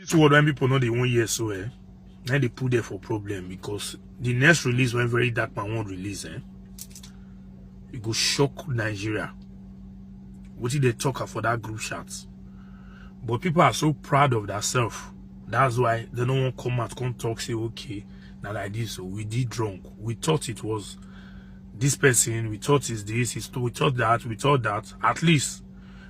This word when people know they won't hear so now they put there for problem because the next release when very dark man won't release it go shock Nigeria. What did they talk for that group chat? But people are so proud of themselves. That's why they don't want to come out, come talk, say okay, now like this, so we did wrong. We thought it was this person, we thought it's this, we thought that, at least.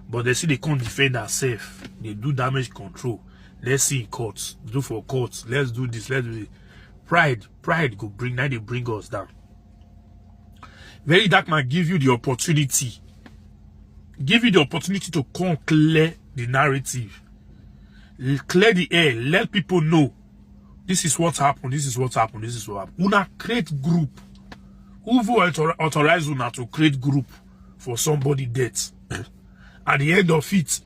But they see they can't defend themselves. They do damage control. Let's see courts, do for courts, let's do this, let's do it. Pride go bring, now they bring us down. Very dark man give you the opportunity. Give you the opportunity to come clear the narrative. Clear the air. Let people know. This is what happened. This is what happened. This is what happened. Una create group. Who will authorize Una to create group for somebody death? At the end of it,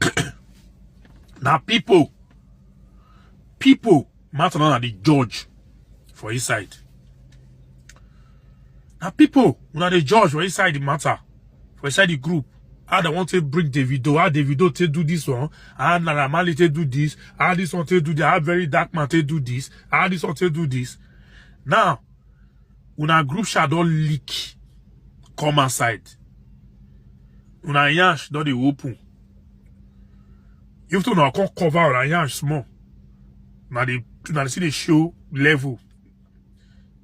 now people matter not the judge for his side. Now people, una the judge for his side the matter, for his side the group. How they want to bring Davido, how Davido to do this one, how Naramali to do this, how this one to do that, how very dark man to do this, how this one to do this. Now, una group shall don't leak, come outside. Una yansh don't they open. You have to know come cover una yansh small. Now they see the show level.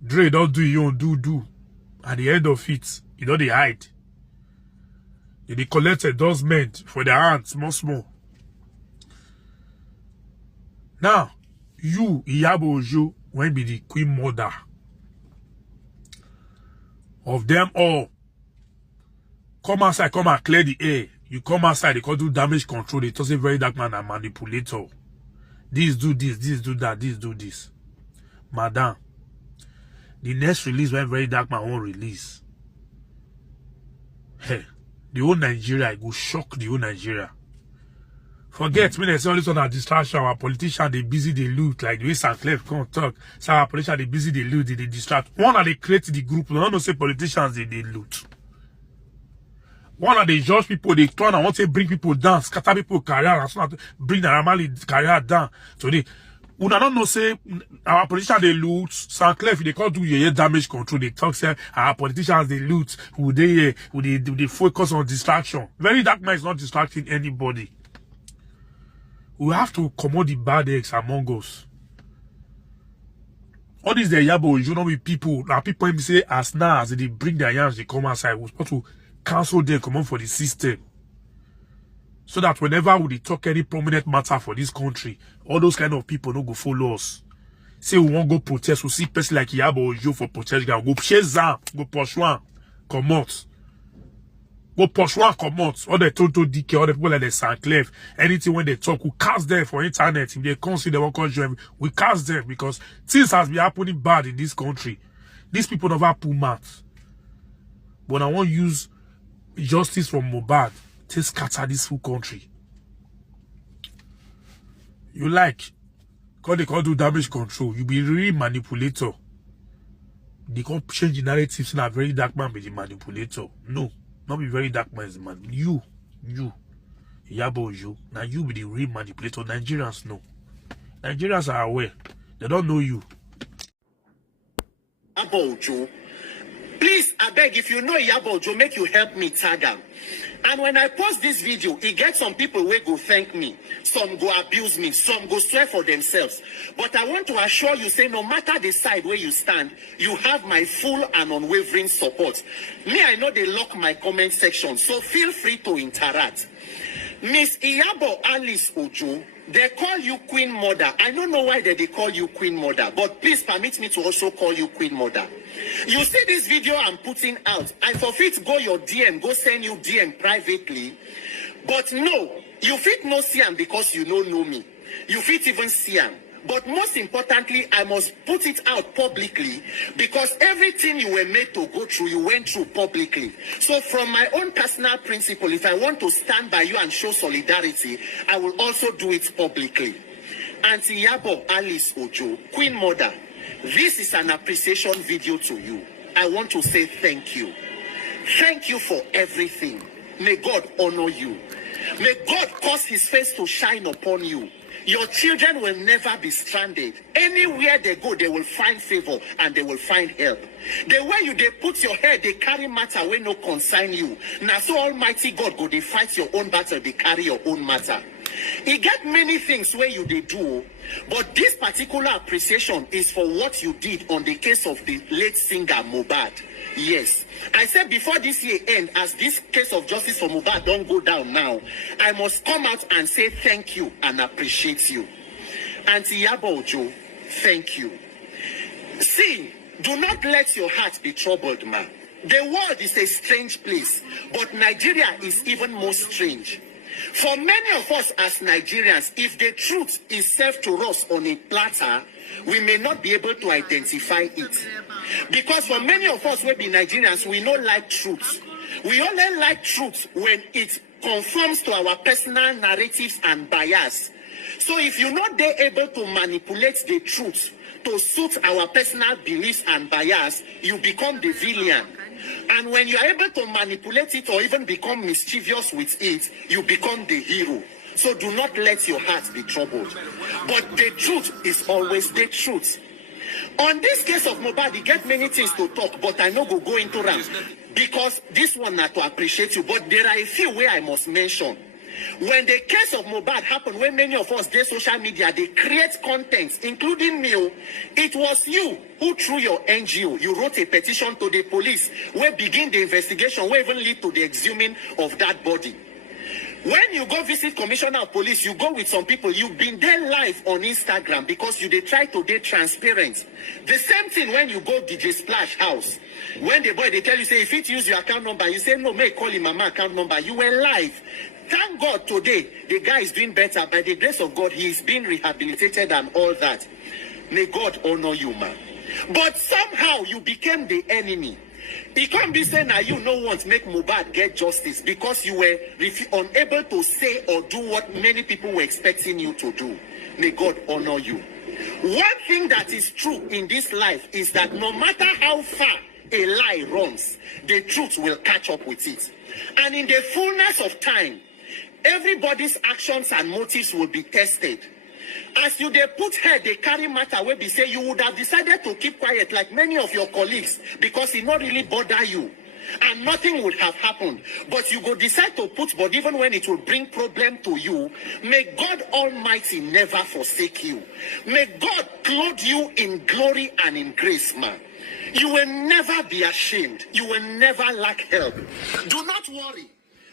Dre don't do you do. At the end of it, you know they hide. They collect endorsement for their hands, small. Now, you, Iyabo Ojo, when be the queen mother of them all. Come outside, come and clear the air. You come outside, they can do damage control. They talk say very dark man and manipulator. This do this, this do that, this do this. Madam, the next release when very dark man won't release. Hey. The whole Nigeria, it will shock the whole Nigeria. Forget me, there's always on a distraction. Our politicians, they busy, they loot. Like the way St. Clef can't talk. So our politicians, they busy, they loot, they distract. One are they create the group. No one say politicians, they loot. One are they judge people, they turn and want to bring people down, scatter people career, and so bring the Ramali career down. So they, una don't know say, our politicians, they loot. St. Clef, they can't do damage control. They talk, say, our politicians, they loot. Would they focus on distraction? Very dark man is not distracting anybody. We have to commode the bad eggs among us. All these, the Iyabo, you know, with people, now people say, as now, as they bring their yams, they come outside, we're supposed to cancel them, come on for the system. So that whenever we talk any prominent matter for this country, all those kind of people don't go follow us. Say we won't go protest, we see person like Iyabo Ojo for protest, go chase them, go push one, come out. Go push one, come out. All the Toto DK, all the people like the St. Clef, anything when they talk, we cast them for internet. If they come see them, we cast them because things has been happening bad in this country. These people never pull mouth. But I want to use justice from Mohbad to scatter this whole country. You like, because they can't do damage control, you be really manipulator. They can't change the narrative so that very dark man be the manipulator. No, not be very dark man is the man. You, Iyabo Ojo, now you be the real manipulator. Nigerians know. Nigerians are aware. They don't know you. Iyabo Ojo. Please, I beg, if you know Iyabo Ojo, make you help me tag him. And when I post this video, it gets some people who go thank me. Some go abuse me. Some go swear for themselves. But I want to assure you, say, no matter the side where you stand, you have my full and unwavering support. Me, I know they lock my comment section, so feel free to interact. Miss Iyabo Alice Ojo, they call you Queen Mother. I don't know why they call you Queen Mother, but please permit me to also call you Queen Mother. You see this video I'm putting out, I forfeit go your DM, go send you DM privately. But no, you fit no see him because you don't know me. You fit even see him. But most importantly, I must put it out publicly because everything you were made to go through, you went through publicly. So from my own personal principle, if I want to stand by you and show solidarity, I will also do it publicly. Auntie Iyabo Alice Ojo, Queen Mother, this is an appreciation video to you. I want to say thank you. Thank you for everything. May God honor you. May God cause his face to shine upon you. Your children will never be stranded. Anywhere they go, they will find favor and they will find help. The way they put your head, they carry matter where no concern you. Now so Almighty God go, they fight your own battle, they carry your own matter. He get many things where they do, but this particular appreciation is for what you did on the case of the late singer Mohbad. Yes, I said before this year end, as this case of justice for Mohbad don't go down now, I must come out and say thank you and appreciate you. Auntie Ojo, thank you. See, do not let your heart be troubled, man. The world is a strange place, but Nigeria is even more strange. For many of us as Nigerians, if the truth is served to us on a platter, we may not be able to identify it. Because for many of us who be Nigerians, we don't like truth. We only like truth when it conforms to our personal narratives and bias. So if you're not there able to manipulate the truth to suit our personal beliefs and bias, you become the villain. And when you are able to manipulate it or even become mischievous with it, you become the hero. So do not let your heart be troubled. But the truth is always the truth. On this case of Mohbad, you get many things to talk, but I know go into them. Because this one not to appreciate you, but there are a few where I must mention. When the case of Mohbad happened, when many of us did social media, they create contents, including me. It was you who, through your NGO, you wrote a petition to the police, where begin the investigation, where even lead to the exhuming of that body. When you go visit Commissioner of Police, you go with some people, you've been there live on Instagram because they try to be transparent. The same thing when you go DJ Splash house. When the boy, they tell you, say, if it use your account number, you say, no, may call him mama account number. You were live. Thank God today, the guy is doing better. By the grace of God, he is being rehabilitated and all that. May God honor you, man. But somehow you became the enemy. It can't be saying that you no want to make Mohbad get justice because you were unable to say or do what many people were expecting you to do. May God honor you. One thing that is true in this life is that no matter how far a lie runs, the truth will catch up with it. And in the fullness of time, everybody's actions and motives will be tested. As you they put head, they carry matter where they say you would have decided to keep quiet like many of your colleagues because it not really bother you and nothing would have happened. But you go decide to put, but even when it will bring problem to you, may God Almighty never forsake you. May God clothe you in glory and in grace, man. You will never be ashamed. You will never lack help. Do not worry.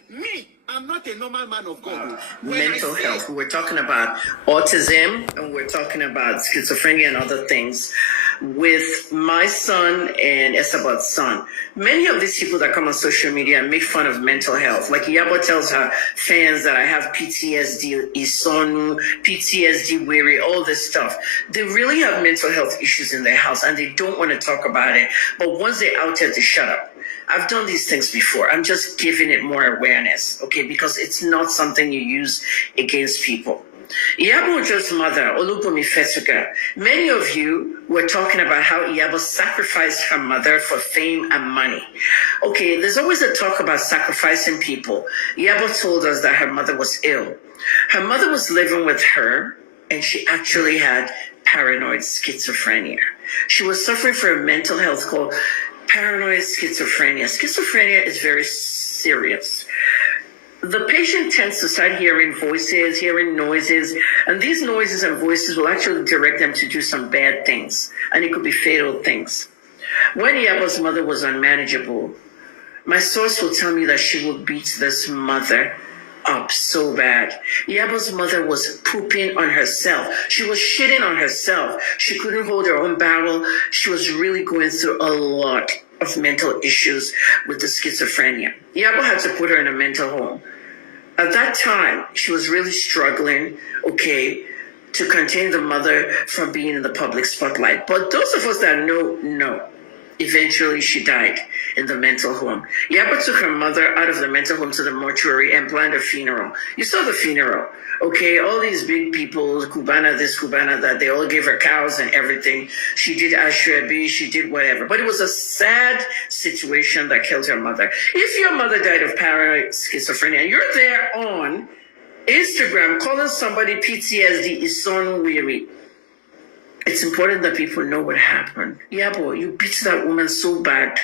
Me, I'm not a normal man of God. Mental health. We're talking about autism and we're talking about schizophrenia and other things. With my son and Esabod's son, many of these people that come on social media and make fun of mental health, like Yabo tells her fans that I have PTSD, Isonu, PTSD, weary, all this stuff. They really have mental health issues in their house and they don't want to talk about it. But once they out it, they shut up. I've done these things before. I'm just giving it more awareness, okay? Because it's not something you use against people. Iyabo's mother, Olubunmi Fetuga, many of you were talking about how Iyabo sacrificed her mother for fame and money. Okay, there's always a talk about sacrificing people. Iyabo told us that her mother was ill. Her mother was living with her, and she actually had paranoid schizophrenia. She was suffering from a mental health called paranoid schizophrenia. Schizophrenia is very serious. The patient tends to start hearing voices, hearing noises, and these noises and voices will actually direct them to do some bad things, and it could be fatal things. When Iyabo's mother was unmanageable, my source will tell me that she would beat this mother up so bad. Iyabo's mother was pooping on herself. She was shitting on herself. She couldn't hold her own bowel. She was really going through a lot of mental issues with the schizophrenia. Iyabo had to put her in a mental home. At that time, she was really struggling, okay, to contain the mother from being in the public spotlight. But those of us that know, eventually she died in the mental home. Iyabo took her mother out of the mental home to the mortuary and planned a funeral. You saw the funeral, okay? All these big people, Cubana this, Cubana that, they all gave her cows and everything. She did ashrabi, she did whatever. But it was a sad situation that killed her mother. If your mother died of paranoid schizophrenia, you're there on Instagram, calling somebody PTSD is so weary. It's important that people know what happened. Yeah, boy, you beat that woman so bad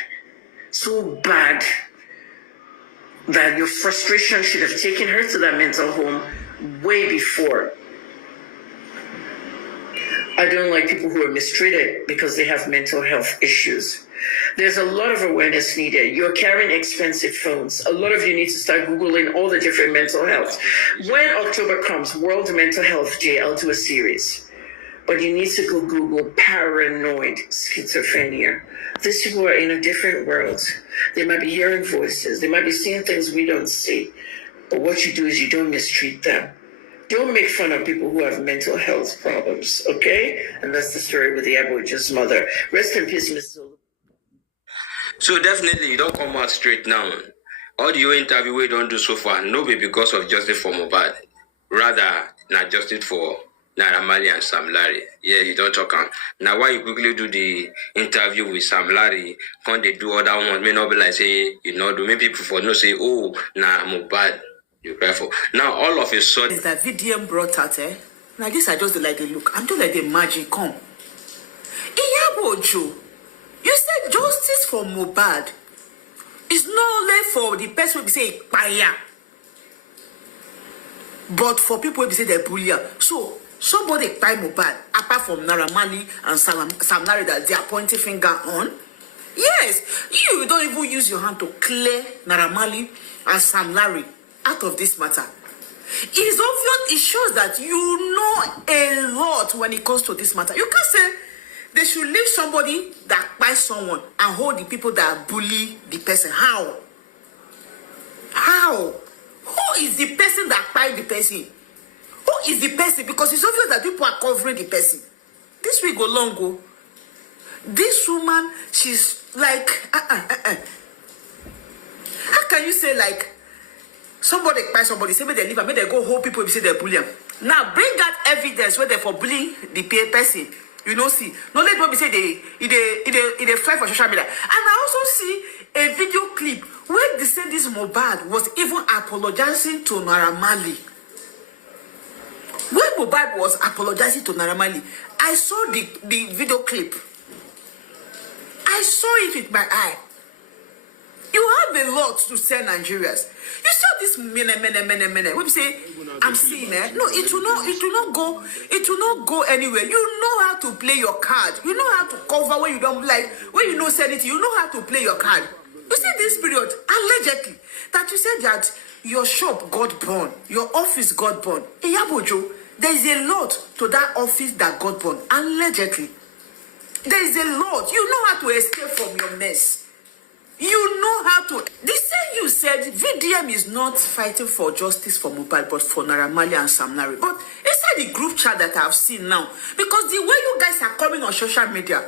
that your frustration should have taken her to that mental home way before. I don't like people who are mistreated because they have mental health issues. There's a lot of awareness needed. You're carrying expensive phones. A lot of you need to start Googling all the different mental health. When October comes, World Mental Health Day, I'll do a series. But you need to go Google paranoid schizophrenia. These people are in a different world. They might be hearing voices. They might be seeing things we don't see. But what you do is you don't mistreat them. Don't make fun of people who have mental health problems, okay? And that's the story with the Abuja's mother. Rest in peace, Mrs. So definitely you don't come out straight now. All the interview we don't do so far, no be because of justice for Mohbad. Rather, not justice for Naira Marley and Sam Larry. Yeah, you don't talk on. Now why you quickly do the interview with Sam Larry, can't they do other ones? May not be like say, you know, do many people for no say, oh, nah, Mohbad. You cry for. Now all of a sudden. Is that VDM brought out, eh? Now this I just like the look. I'm just like the magic come. Iyabojo, you said justice for Mohbad is not only for the person who say paya, but for people who say they're bullier. So somebody tie Mohbad apart from Naira Marley and Sam Larry that they are pointing finger on. Yes, you don't even use your hand to clear Naira Marley and Sam Larry out of this matter. It is obvious, it shows that you know a lot when it comes to this matter. You can't say they should leave somebody that buys someone and hold the people that bully the person. How? How? Who is the person that buys the person? Who is the person? Because it's obvious that people are covering the person. This will go long go. This woman, she's like, How can you say like, somebody buy somebody, say maybe they leave and maybe they go hold people, say they're bullying. Now bring out evidence where they for bullying the person. You know, see. No let people say they fly for social media. And I also see a video clip where they said this Mohbad was even apologizing to Naira Marley. When Mohbad was apologizing to Naira Marley, I saw the video clip. I saw it with my eye. You have a lot to say, Nigerians. You saw this mene. We say, I'm seeing it. No, it will not go anywhere. You know how to play your card. You know how to cover when you don't like, when you know sanity, you know how to play your card. You see this period, allegedly, that you said that your shop got burned, your office got burned. Iyabojo, there is a lot to that office that got burned, allegedly. There is a lot. You know how to escape from your mess. You know how to. They say you said VDM is not fighting for justice for Mohbad, but for Naira Marley and Sam Larry. But inside the group chat that I've seen now, because the way you guys are coming on social media,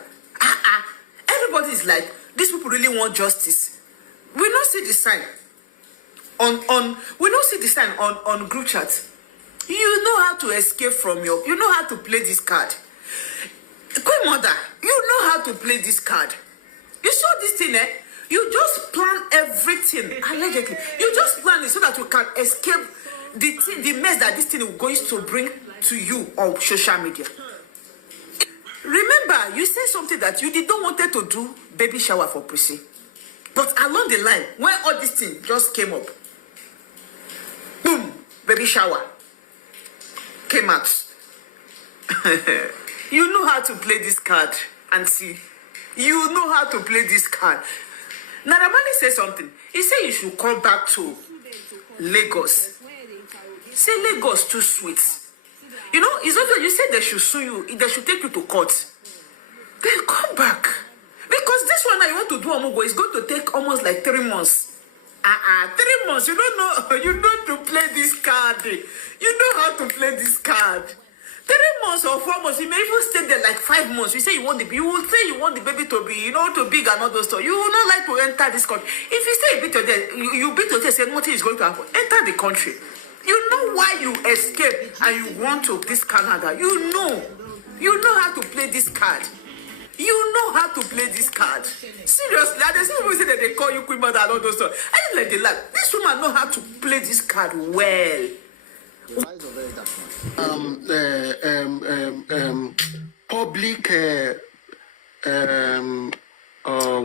everybody is like, these people really want justice. We don't see the sign on group chat. You know how to escape from you know how to play this card. Queen Mother, you know how to play this card. You saw this thing, eh? You just plan everything, allegedly. You just plan it so that you can escape the mess that this thing is going to bring to you on social media. Remember, you said something that you didn't wanted to do baby shower for Prissy. But along the line, when all this thing just came up, boom, baby shower came out. You know how to play this card, Auntie. You know how to play this card. Naira Marley said something. He said you should come back to Lagos. Say Lagos too sweet. You know, it's not that you said they should sue you, they should take you to court. Then come back. Because this one that you want to do Amugo is going to take almost like 3 months. 3 months. You don't know. You know to play this card. You know how to play this card. 3 months or 4 months, you may even stay there like 5 months. You say you want you will say you want the baby to be, to big and all those stuff. You will not like to enter this country. If you stay a bit of there, you beat to there, say nothing is going to happen. Enter the country. You know why you escape and you want to this Canada. You know how to play this card. You know how to play this card. Seriously, there's people say that they call you Queen Mother and all those stuff. I didn't like the laugh. This woman know how to play this card well. Public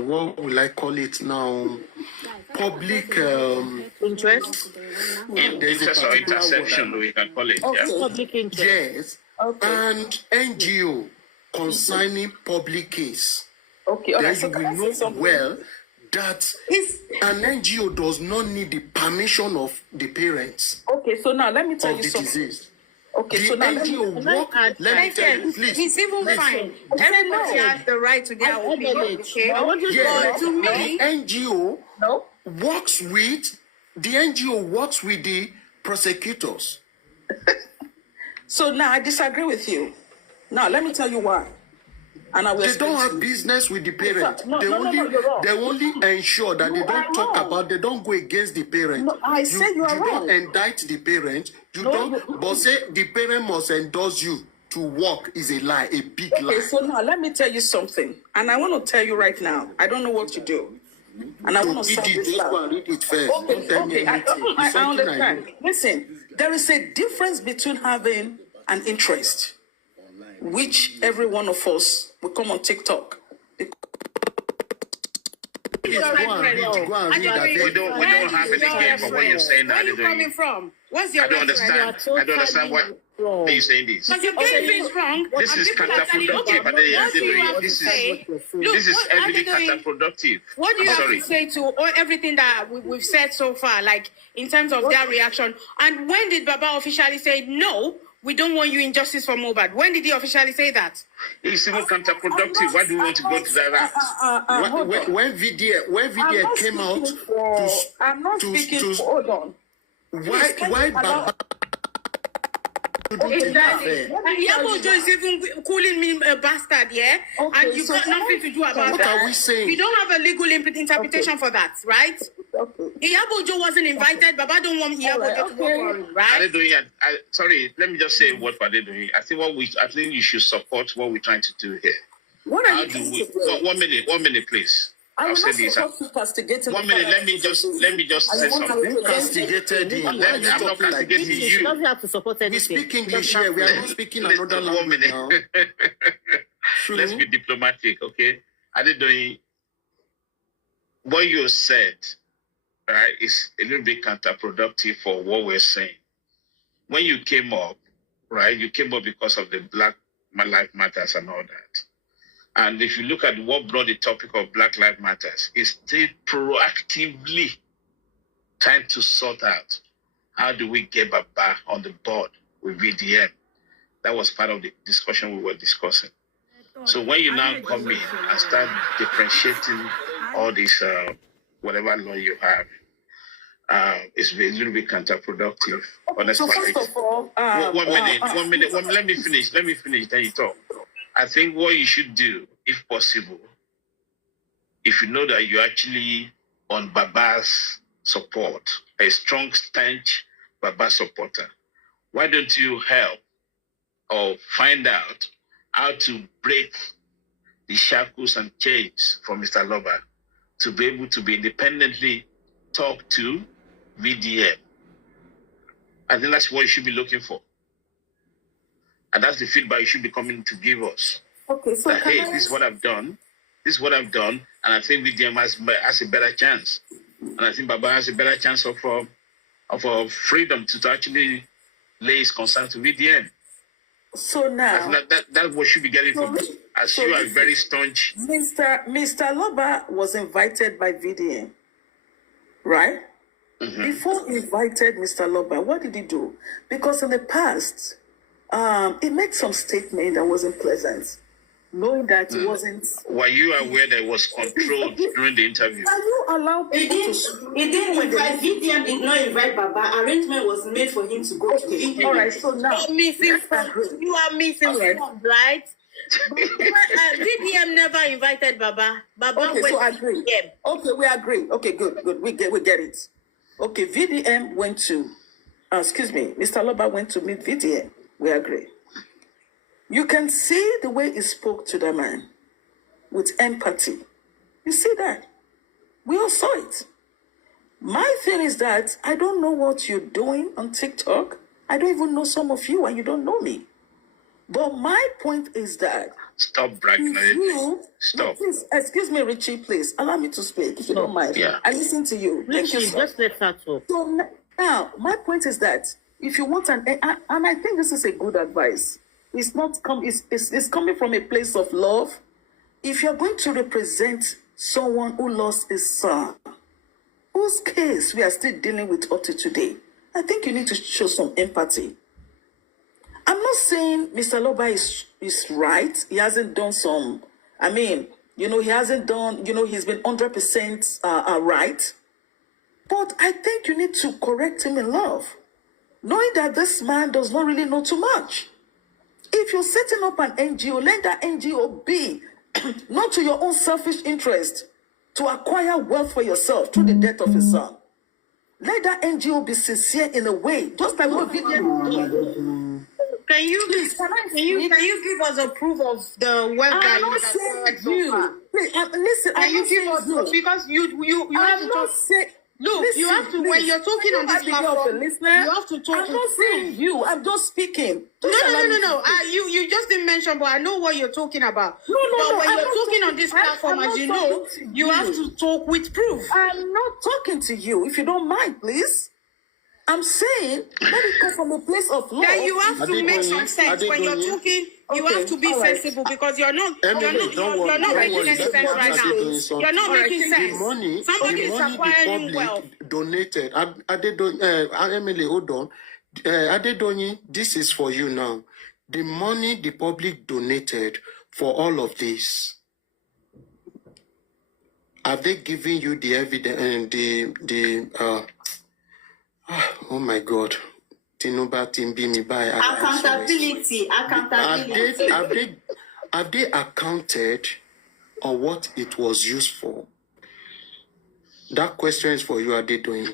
what will I call it now? Public interest. Interest or interception, we can call it. Okay. Yeah. Public interest. yes, and NGO concerning public case. Okay, all Then right. So you can I will say know something? well that an NGO does not need the permission of the parents Okay, so now let me tell of you the something. disease. Okay, The so now NGO work. Let me tell you, please. It's even fine. Everybody has the right to their opinion. Okay? I want you to Yes, to me- the NGO No. works with the prosecutors. So now I disagree with you. Now let me tell you why. And I will They explain don't to have you. business with the parents. No, They you're wrong. only ensure that they You don't are talk wrong. about, they don't go against the parent. No, I said you are wrong. don't indict the parent. You No, don't, you- but say the parent must endorse you to work is a lie, a big Okay, lie. so now let me tell you something. And I want to tell you right now. I don't know what you do. And I want to Read say it, this just go loud. and read it first. Don't tell me Okay, anything. It's I something I understand. know. Listen, there is a difference between having an interest, which every one of us will come on TikTok. Please go and read that. We don't have any game for what you're saying. Where are you coming from? What's your I don't reference? understand. I don't understand why are you saying this. Because you're getting things wrong. This and is people are telling you, counterproductive. okay, what do you have to This say? Look, is what are heavily they doing? counterproductive. What do you I'm have sorry. to say to everything that we've said so far, like in terms of their reaction? And when did Baba officially say, no, we don't want you in justice for Mohbad? When did he officially say that? It's even counterproductive. Why do we want to go to that route? When VDM came out I'm not speaking for, hold on. why Baba Yabo Joe is even calling me a bastard, yeah? Okay, And you've so got nothing to do about What that. are we saying? We don't have a legal interpretation for that, right? Okay. Iyabo Joe wasn't invited. Baba don't want Iyabo Joe to go for him, Are right? they doing it? Sorry, let me just say what are they doing. I think you should support what we're trying to do here. What are How you do trying we? to do? One minute, please. I I'll will say not this. support you castigating 1 the minute. father. Let me just I say want to something. Who castigated him? Why are you I'm not talking like castigating this? She you. doesn't have to support We anything. speak English here. We are not speaking another 1 language minute. now. True. Let's be diplomatic, okay? Are they doing what you said? Right, is a little bit counterproductive for what we're saying. When you came up, right, you came up because of the Black Lives Matters and all that. And if you look at what brought the topic of Black Lives Matters, it's still proactively trying to sort out how do we get Baba on the board with VDM. That was part of the discussion we were discussing. So when you now come in and start differentiating all this, whatever law you have, it's a little bit counterproductive. So first of all, 1 minute. Let me finish. Then you talk. I think what you should do, if possible, if you know that you're actually on Baba's support, a strong stanch Baba supporter, why don't you help or find out how to break the shackles and chains from Mr. Lover to be able to be independently talk to VDM? I think that's what you should be looking for. And that's the feedback you should be coming to give us. okay, so That, hey, this is what I've done. And I think VDM has a better chance. And I think Baba has a better chance of freedom to actually lay his concern to VDM. so now, That's what should be getting from you. As you are very staunch. Mr. Loba was invited by VDM, right? Mm-hmm. Before he invited Mr. Loba, what did he do? Because in the past, he made some statement that wasn't pleasant, knowing that it wasn't. Were you aware that it was controlled during the interview? Can you allow people He didn't invite, VDM did not invite Baba. Arrangement was made for him to go to VDM. All right, so now, You are misinformed, right? VDM never invited Baba. Baba okay, went so I to agree. VDM. Okay, we agree. Okay, good. We get it. Okay, VDM went to, Mr. Loba went to meet VDM. We agree. You can see the way he spoke to the man with empathy. You see that? We all saw it. My thing is that I don't know what you're doing on TikTok. I don't even know some of you, and you don't know me. But my point is that stop bragging. Stop. Please, excuse me, Richie, please allow me to speak if you don't mind. Yeah. I listen to you. Thank you. Just let her talk. So now, my point is that if you want and I think this is a good advice. It's coming from a place of love. If you're going to represent someone who lost his son, whose case we are still dealing with up to today, I think you need to show some empathy. I'm not saying Mr. Loba is right. He hasn't done some, he hasn't done, he's been 100% right. But I think you need to correct him in love, knowing that this man does not really know too much. If you're setting up an NGO, let that NGO be not to your own selfish interest, to acquire wealth for yourself through the death of his son. Let that NGO be sincere in a way, just like what VDM. Can you give us a proof of the wealth that you have acquired so far? Listen, can you give us because you have to talk. Look, listen, you have to, when you're talking on this platform, you have to talk. I'm not saying you, I'm just speaking. No. You just didn't mention, but I know what you're talking about. No. But when you're talking on this platform, as you know, you have to talk with proof. I'm not talking to you, if you don't mind, please. I'm saying, let it come from a place of love. Then you have to make some sense. When you're talking, you have to be sensible because you're not making any sense right now. You're not making sense. Somebody is acquiring wealth. Donated. Emily, hold on. Adedonyi, this is for you now. The money the public donated for all of this, have they given you the evidence and oh my God. Accountability. Have they accounted on what it was used for? That question is for you, are they doing?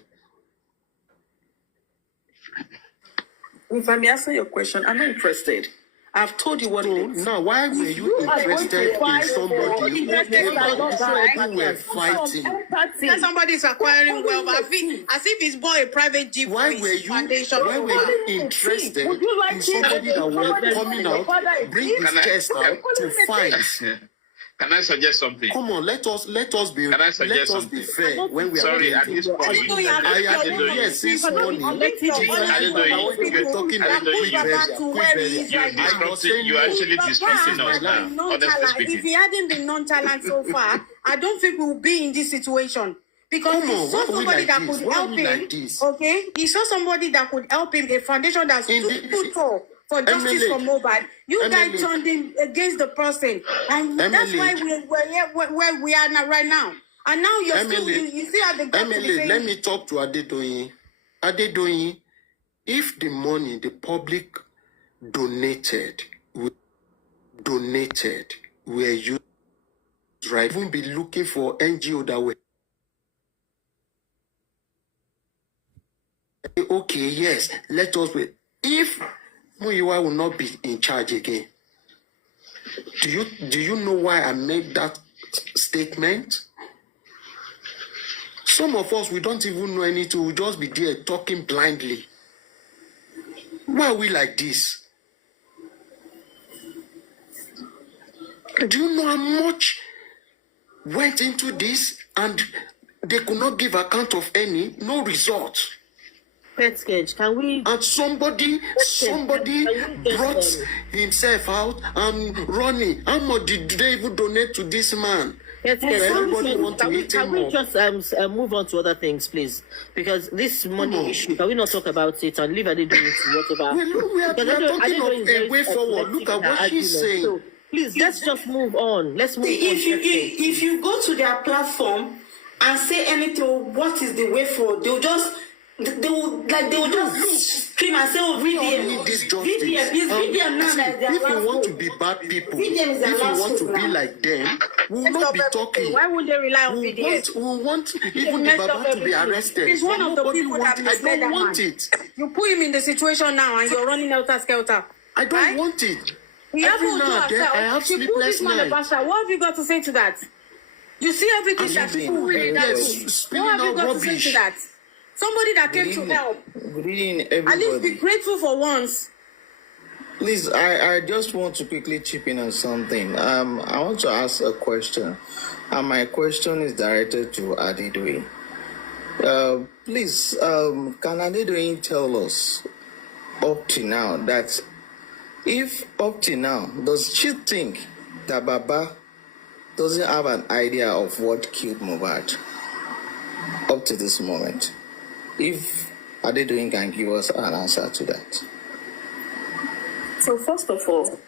If I may answer your question, I'm not interested. I've told you what it is. Now, why were you interested in somebody who were fighting? That somebody is acquiring wealth as if he's bought a private jeep for his foundation. Why were you interested in somebody that was coming out, bring his chest out to fight? Can I suggest something? Come on, let us be fair when we sorry, are at this point. yes, this morning you're actually distressing us now. Honestly speaking. If he hadn't been nonchalant so far, I don't think we'll be in this situation. Because he saw somebody that could help him. Okay? He saw somebody that could help him, a foundation that stood tall for justice for Mohbad. You guys turned him against the person. And that's why we're here where we are now, right now. And now you're you still have the guts to be saying... let me talk to Adedoyin. Adedoyin, if the money the public donated were used right, we won't be looking for NGO that way. Okay, yes, let us wait. If Muyiwa will not be in charge again, do you know why I made that statement? Some of us, we don't even know anything. We'll just be there talking blindly. Why are we like this? Do you know how much went into this and they could not give account of no result? Can we? And somebody brought himself out and running. How much did they even donate to this man? Everybody want to meet him. Can we just move on to other things, please? Because this money issue, can we not talk about it and leave Adedoyin to whatever? We are talking of a way forward. Look at what she's saying. So, please, let's just move on. Let's move on. If you go to their platform and say anything, what is the way forward? They will just scream and say, oh, VDM. VDM now that they are. If we want to be bad people, if we want to be like them, we will not be talking. Why would they rely on VDM? We want even the Baba to be arrested. He's one of the people that misled that man. You put him in the situation now and you're running helter-skelter. I don't want it. We have Every now and then, I have sleepless nights. What have you got to say to that? You see everything that people really do. What have you got to say to that? Somebody that came to help. Good evening, everybody. At least be grateful for once. Please, I just want to quickly chip in on something. I want to ask a question. And my question is directed to Adedoyin. Please, can Adedoyin tell us up to now that if up to now, does she think that Baba doesn't have an idea of what killed Mohbad up to this moment? If Adedoyin can give us an answer to that. So first of all,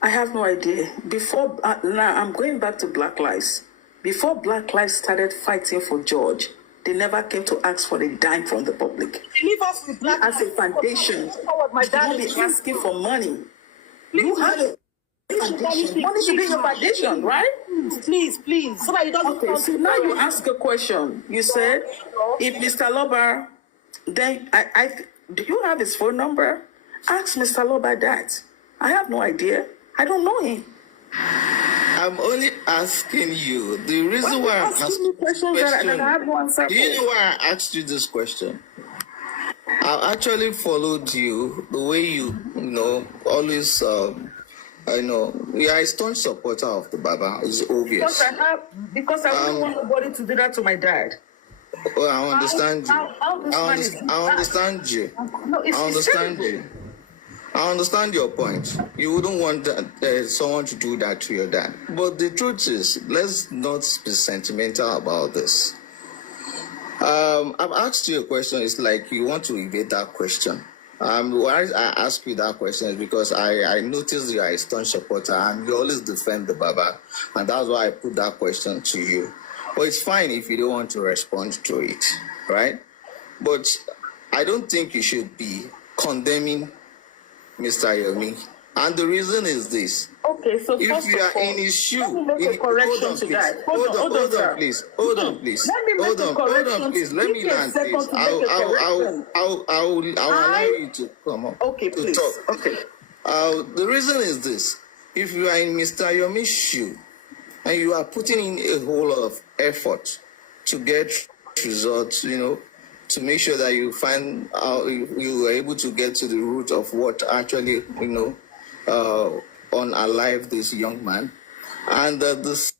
I have no idea. Before, now I'm going back to Black Lives. Before Black Lives started fighting for George, they never came to ask for a dime from the public. Leave us with Black As a foundation, you don't be asking for money. You have a foundation. Money should be your foundation, right? Please. So that you don't. Okay, so now you ask a question. You said, if Mr. Loba, then do you have his phone number? Ask Mr. Loba that. I have no idea. I don't know him. I'm only asking you. The reason why I'm asking this question, that I have no answer do you know why I asked you this question? I actually followed you the way you always. I know you are a staunch supporter of the Baba. It's obvious. Because I don't want nobody to do that to my dad. Well, I understand you. I understand you. I understand your point. You wouldn't want someone to do that to your dad. But the truth is, let's not be sentimental about this. I've asked you a question. It's like you want to evade that question. Why I ask you that question is because I noticed you are a staunch supporter and you always defend the Baba. And that's why I put that question to you. But it's fine if you don't want to respond to it, right? But I don't think you should be condemning Mr. Yomi. And the reason is this. Okay, so if first you are of all, in his shoe, let me make a correction to that. Hold on, please. Hold on, please. Let me land, please. I'll allow you to come up. Okay, please. Talk. Okay. The reason is this. If you are in Mr. Yomi's shoe and you are putting in a whole lot of effort to get results, to make sure that you find out, you are able to get to the root of what actually, unalive this young man, and this